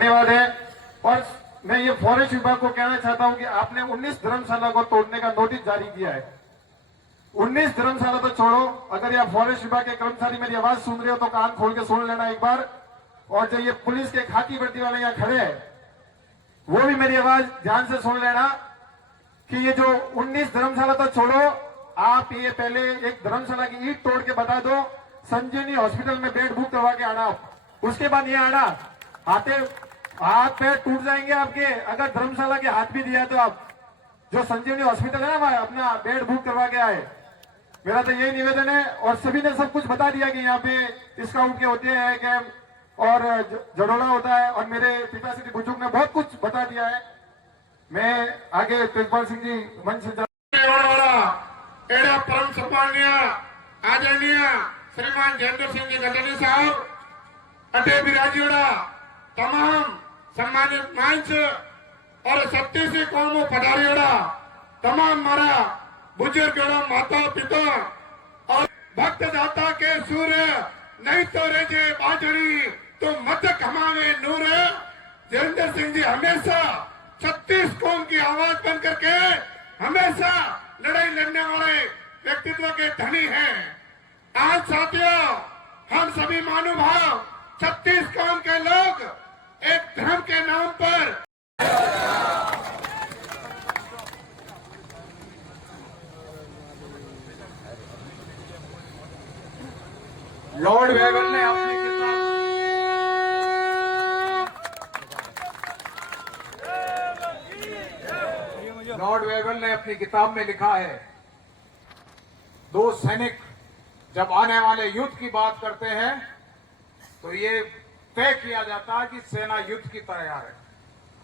धन्यवाद है। और मैं ये फॉरेस्ट विभाग को कहना चाहता हूं कि आपने 19 धर्मशाला को तोड़ने का नोटिस जारी किया है। 19 धर्मशाला तो छोड़ो, अगर यह फॉरेस्ट विभाग के कर्मचारी मेरी आवाज सुन रहे हो तो कान खोल के सुन लेना एक बार। और जो ये पुलिस के खाकी वर्दी वाले यहाँ खड़े हैं वो भी मेरी आवाज ध्यान से सुन लेना कि ये जो 19 धर्मशाला तो छोड़ो, आप ये पहले एक धर्मशाला की ईंट तोड़ के बता दो, संजीवनी हॉस्पिटल में बेड बुक करवा के आना। उसके बाद ये आना, हाथ पैर टूट जाएंगे आपके अगर धर्मशाला के हाथ भी दिया तो। आप जो संजीवनी हॉस्पिटल है ना, अपना बेड बुक करवा के आए। मेरा तो यही निवेदन है। और सभी ने सब कुछ बता दिया कि यहाँ पे स्काउट के होते हैं कैंप और जड़ोला होता है, और मेरे पिताश्री बुजुर्ग ने बहुत कुछ बता दिया है। मैं आगे तेजपाल सिंह जी मंच से परम सम्मान्य आदरणीय श्रीमान जयेंद्र सिंह जी गढ़ी साहब अटे बिराजीड़ा तमाम सम्मानित मंच और 37 कौमों पधारियोड़ा तमाम मारा बुजुर्ग माता पिता और भक्त दाता के सूर्य नहीं तो रेजे बाजड़ी तो मत कमावे नूर। जयेंद्र सिंह जी हमेशा 36 कौम की आवाज बन करके हमेशा लड़ाई लड़ने वाले व्यक्तित्व के धनी हैं। आज साथियों, हम सभी महानुभाव 36 कौम के लोग एक धर्म के नाम पर लॉर्ड वेगल ने अपनी किताब में लिखा है, दो सैनिक जब आने वाले युद्ध की बात करते हैं तो ये तय किया जाता है कि सेना युद्ध की तैयार है।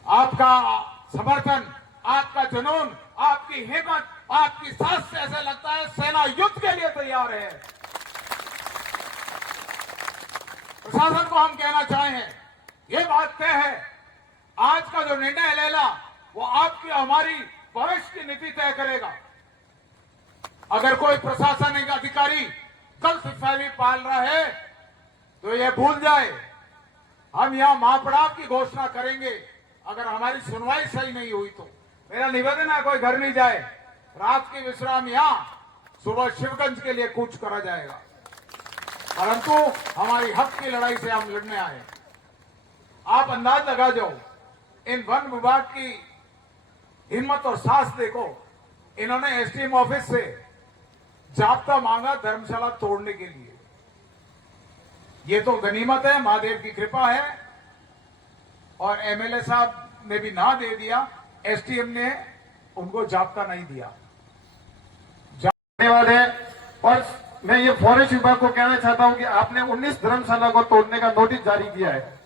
आपका समर्थन, आपका जुनून, आपकी हिम्मत, आपकी साहस से ऐसा लगता है सेना युद्ध के लिए तैयार है। प्रशासन को हम कहना चाहें, ये बात तय है, आज का जो निर्णय लेला वो आपकी हमारी भविष्य की नीति तय करेगा। अगर कोई प्रशासनिक अधिकारी गलत फहमी पाल रहा है तो ये भूल जाए, हम यहां महापड़ाव की घोषणा करेंगे अगर हमारी सुनवाई सही नहीं हुई तो। मेरा निवेदन है, कोई घर नहीं जाए, रात की विश्राम यहां, सुबह शिवगंज के लिए कूच करा जाएगा। परंतु हमारी हक की लड़ाई से हम लड़ने आए। आप अंदाज लगा जाओ, इन वन विभाग की हिम्मत और साहस देखो। इन्होंने एसडीएम ऑफिस से जाब्ता मांगा धर्मशाला तोड़ने के लिए। ये तो गनीमत है, महादेव की कृपा है। और एमएलए साहब ने भी ना दे दिया, एसडीएम ने उनको जाब्ता नहीं दिया। धन्यवाद है। और मैं ये फॉरेस्ट विभाग को कहना चाहता हूं कि आपने 19 धर्मशाला को तोड़ने का नोटिस जारी किया है।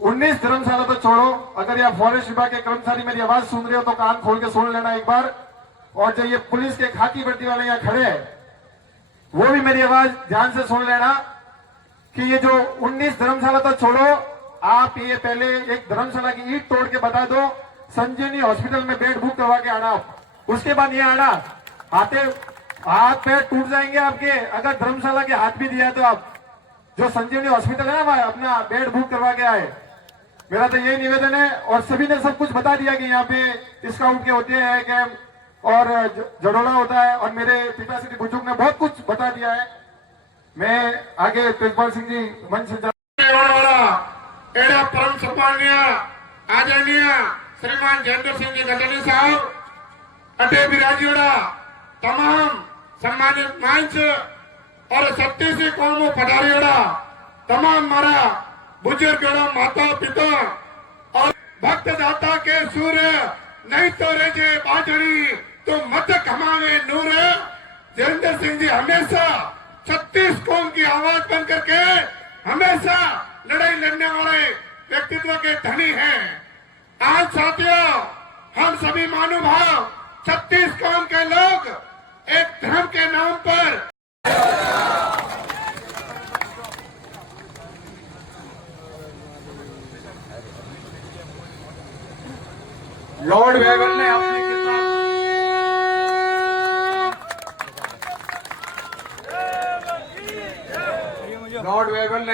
19 धर्मशाला तो छोड़ो, अगर यह फॉरेस्ट विभाग के कर्मचारी मेरी आवाज सुन रहे हो तो कान खोल के सुन लेना एक बार। और जो ये पुलिस के खाकी वर्दी वाले यहाँ खड़े हैं वो भी मेरी आवाज ध्यान से सुन लेना कि ये जो 19 धर्मशाला तो छोड़ो, आप ये पहले एक धर्मशाला की ईंट तोड़ के बता दो, संजीवनी हॉस्पिटल में बेड बुक करवा के आना। उसके बाद ये आना, हाथ पैर टूट जाएंगे आपके अगर धर्मशाला के हाथ भी दिया तो। आप जो संजीवनी हॉस्पिटल है ना, अपना बेड बुक करवा के आए। मेरा तो यही निवेदन है। और सभी ने सब कुछ बता दिया कि यहाँ पे स्काउट के होते हैं कैंप और जड़ोला होता है, और मेरे पिताश्री बुजुर्ग ने बहुत कुछ बता दिया है। मैं आगे तेजपाल सिंह जी मंच से परम सम्मान्य आदरणीय श्रीमान जयेंद्र सिंह जी गढ़ी साहब अटे बिराजीड़ा तमाम सम्मानित मंच और 37 कौमों पधारियोड़ा तमाम मारा बुजुर्ग माता पिता और भक्त दाता के सूर्य नहीं तो रेजे बाजड़ी तो मत कमावे नूर। जयेंद्र सिंह जी हमेशा 36 कौम की आवाज बन करके हमेशा लड़ाई लड़ने वाले व्यक्तित्व के धनी हैं। आज साथियों, हम सभी महानुभाव 36 कौम के लोग एक धर्म के नाम पर लॉर्ड वेगल ने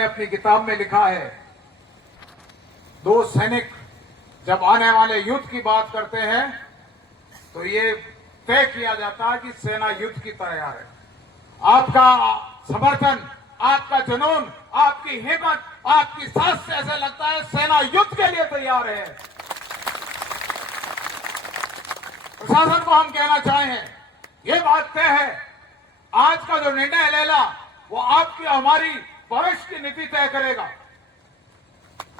अपनी किताब में लिखा है, दो सैनिक जब आने वाले युद्ध की बात करते हैं तो ये तय किया जाता है कि सेना युद्ध की तैयार है। आपका समर्थन, आपका जुनून, आपकी हिम्मत, आपकी साहस से ऐसा लगता है सेना युद्ध के लिए तैयार है। प्रशासन को हम कहना चाहें, ये बात तय है, आज का जो निर्णय लेना वो आपकी हमारी भविष्य की नीति तय करेगा।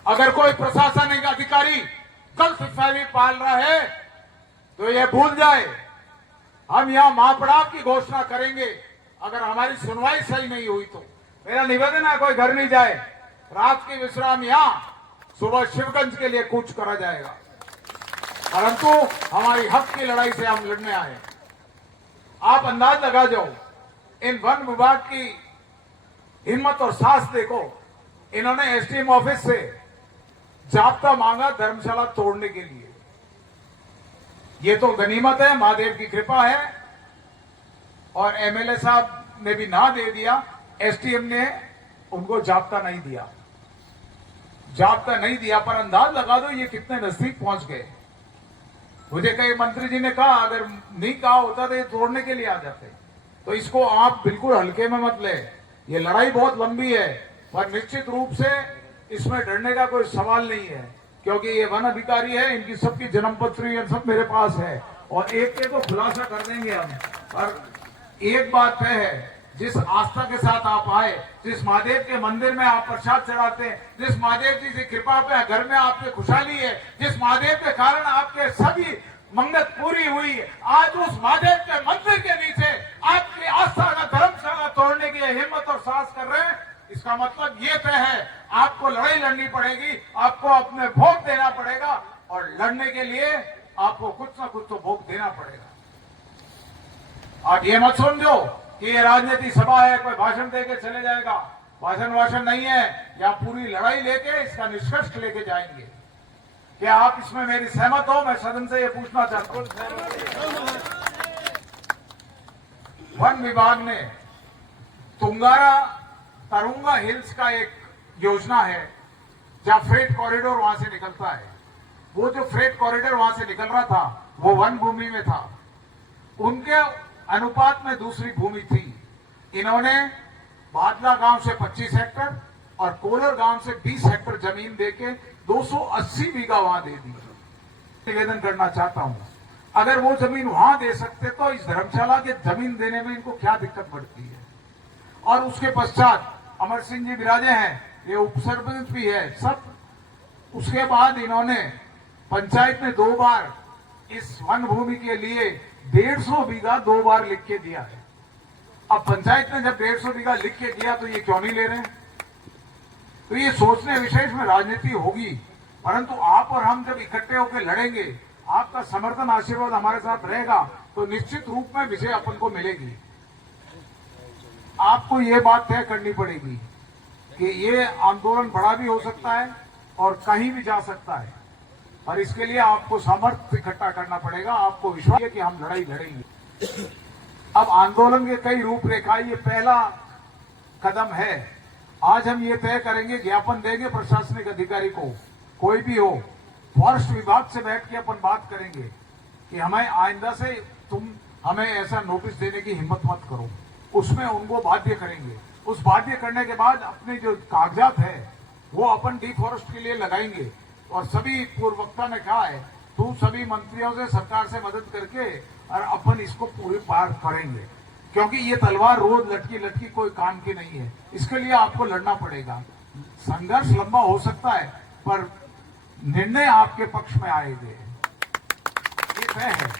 अगर कोई प्रशासनिक अधिकारी गलत फहमी पाल रहा है तो ये भूल जाए, हम यहां महापड़ाव की घोषणा करेंगे अगर हमारी सुनवाई सही नहीं हुई तो। मेरा निवेदन है, कोई घर नहीं जाए, रात की विश्राम यहां, सुबह शिवगंज के लिए कूच करा जाएगा। परंतु हमारी हक की लड़ाई से हम लड़ने आए। आप अंदाज लगा जाओ, इन वन विभाग की हिम्मत और साहस देखो। इन्होंने एसडीएम ऑफिस से जाब्ता मांगा धर्मशाला तोड़ने के लिए। ये तो गनीमत है, महादेव की कृपा है, और एमएलए साहब ने भी ना दे दिया, एसडीएम ने उनको जाब्ता नहीं दिया। जाब्ता नहीं दिया, पर अंदाज लगा दो ये कितने नजदीक पहुंच गए। मुझे कई मंत्री जी ने कहा अगर नहीं कहा होता तो ये तोड़ने के लिए आ जाते। तो इसको आप बिल्कुल हल्के में मत ले, ये लड़ाई बहुत लंबी है, पर निश्चित रूप से इसमें डरने का कोई सवाल नहीं है, क्योंकि ये वन अधिकारी है, इनकी सबकी जन्म पत्री सब मेरे पास है, और एक के तो खुलासा कर देंगे हम। पर एक बात तय है, जिस आस्था के साथ आप आए, जिस महादेव के मंदिर में आप प्रसाद चढ़ाते हैं, जिस महादेव जी की कृपा पे घर में आपके खुशहाली है, जिस महादेव के कारण आपके सभी मंगत पूरी हुई है, आज उस महादेव के मंदिर के नीचे आपकी आस्था का धर्मशाला तोड़ने की हिम्मत और साहस कर रहे हैं। इसका मतलब ये तय है, आपको लड़ाई लड़नी पड़ेगी, आपको अपने भोग देना पड़ेगा, और लड़ने के लिए आपको कुछ ना कुछ तो भोग देना पड़ेगा। आप ये मत समझो कि ये राजनीति सभा है, कोई भाषण देके चले जाएगा। भाषण नहीं है, यहाँ पूरी लड़ाई लेके इसका निष्कर्ष लेके जाएंगे। क्या आप इसमें मेरी सहमत हो? मैं सदन से ये पूछना चाहता हूं। वन विभाग ने तुंगारा तरुंगा हिल्स का एक योजना है, जहां फ्रेट कॉरिडोर वहां से निकलता है। वो जो फ्रेट कॉरिडोर वहां से निकल रहा था वो वन भूमि में था, उनके अनुपात में दूसरी भूमि थी। इन्होंने बादला गांव से 25 हेक्टर और कोलर गांव से 20 हेक्टर जमीन देके 280 बीघा वहां दे दी। निवेदन करना चाहता हूं, अगर वो जमीन वहां दे सकते तो इस धर्मशाला के जमीन देने में इनको क्या दिक्कत पड़ती है। और उसके पश्चात अमर सिंह जी विराजे हैं, ये उप सरपंच भी है सब। उसके बाद इन्होंने पंचायत में 2 बार इस वन भूमि के लिए 150 बीघा 2 बार लिख के दिया है। अब पंचायत ने जब 150 बीघा लिख के दिया तो ये क्यों नहीं ले रहे हैं? तो ये सोचने विशेष में राजनीति होगी, परंतु आप और हम जब इकट्ठे होकर लड़ेंगे, आपका समर्थन आशीर्वाद हमारे साथ रहेगा, तो निश्चित रूप में विजय अपन को मिलेगी। आपको ये बात तय करनी पड़ेगी कि ये आंदोलन बड़ा भी हो सकता है और कहीं भी जा सकता है, और इसके लिए आपको सामर्थ्य इकट्ठा करना पड़ेगा। आपको विश्वास है कि हम लड़ाई लड़ेंगे। अब आंदोलन के कई रूपरेखा, ये पहला कदम है। आज हम ये तय करेंगे, ज्ञापन देंगे प्रशासनिक अधिकारी को, कोई भी हो, फॉरेस्ट विभाग से बैठ के अपन बात करेंगे कि हमें आइंदा से तुम हमें ऐसा नोटिस देने की हिम्मत मत करो। उसमें उनको बाध्य करेंगे। उस बाध्य करने के बाद अपने जो कागजात है वो अपन डिफॉरेस्ट के लिए लगाएंगे। और सभी पूर्व वक्ता ने कहा है, तू सभी मंत्रियों से, सरकार से मदद करके और अपन इसको पूरे पार करेंगे, क्योंकि ये तलवार रोज लटकी लटकी कोई काम की नहीं है। इसके लिए आपको लड़ना पड़ेगा। संघर्ष लंबा हो सकता है, पर निर्णय आपके पक्ष में आएंगे, ये तय है।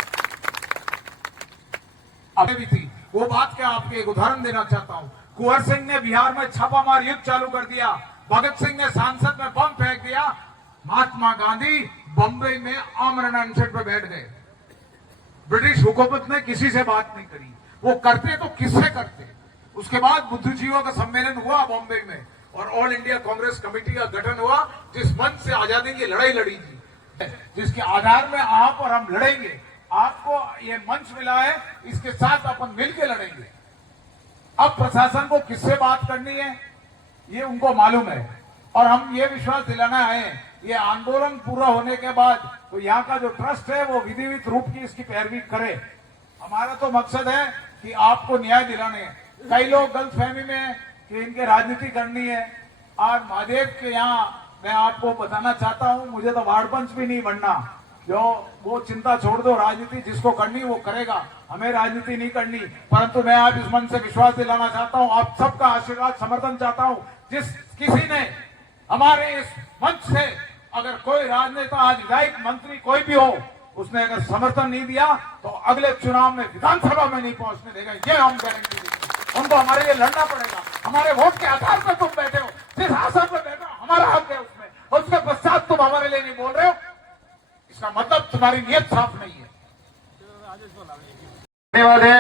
अभी भी थी वो बात, क्या आपको एक उदाहरण देना चाहता हूं। कुंवर सिंह ने बिहार में छापामार युद्ध चालू कर दिया, भगत सिंह ने संसद में बम फेंक दिया, महात्मा गांधी बंबई में आमरण अनशन पर बैठ गए। ब्रिटिश हुकूमत ने किसी से बात नहीं करी, वो करते तो किससे करते। उसके बाद बुद्धिजीवियों का सम्मेलन हुआ बॉम्बे में, और ऑल इंडिया कांग्रेस कमेटी का गठन हुआ, जिस मंच से आजादी की लड़ाई लड़ी थी, जिसके आधार में आप और हम लड़ेंगे। आपको ये मंच मिला है, इसके साथ अपन मिलकर लड़ेंगे। अब प्रशासन को किससे बात करनी है ये उनको मालूम है। और हम ये विश्वास दिलाना है, ये आंदोलन पूरा होने के बाद तो यहाँ का जो ट्रस्ट है वो विधिवत रूप की इसकी पैरवी करे। हमारा तो मकसद है कि आपको न्याय दिलाने है। कई लोग गलतफहमी में हैं कि इनके राजनीति करनी है। और महादेव के यहाँ मैं आपको बताना चाहता हूँ, मुझे तो वार्ड पंच भी नहीं बनना। जो वो चिंता छोड़ दो, राजनीति जिसको करनी वो करेगा, हमें राजनीति नहीं करनी। परंतु मैं आज इस मन से विश्वास दिलाना चाहता हूँ, आप सबका आशीर्वाद समर्थन चाहता हूँ। जिस किसी ने हमारे इस मंच से अगर कोई राजनेता, आज विधायक मंत्री कोई भी हो, उसने अगर समर्थन नहीं दिया तो अगले चुनाव में विधानसभा में नहीं पहुंचने देगा, ये हम गारंटी देंगे। उनको हमारे लिए लड़ना पड़ेगा। हमारे वोट के आधार पर तुम बैठे हो, जिस आसन पर बैठे हो हमारा हक है उसमें, और उसके पश्चात तुम हमारे लिए नहीं बोल रहे हो, इसका मतलब तुम्हारी नियत साफ नहीं है। धन्यवाद है।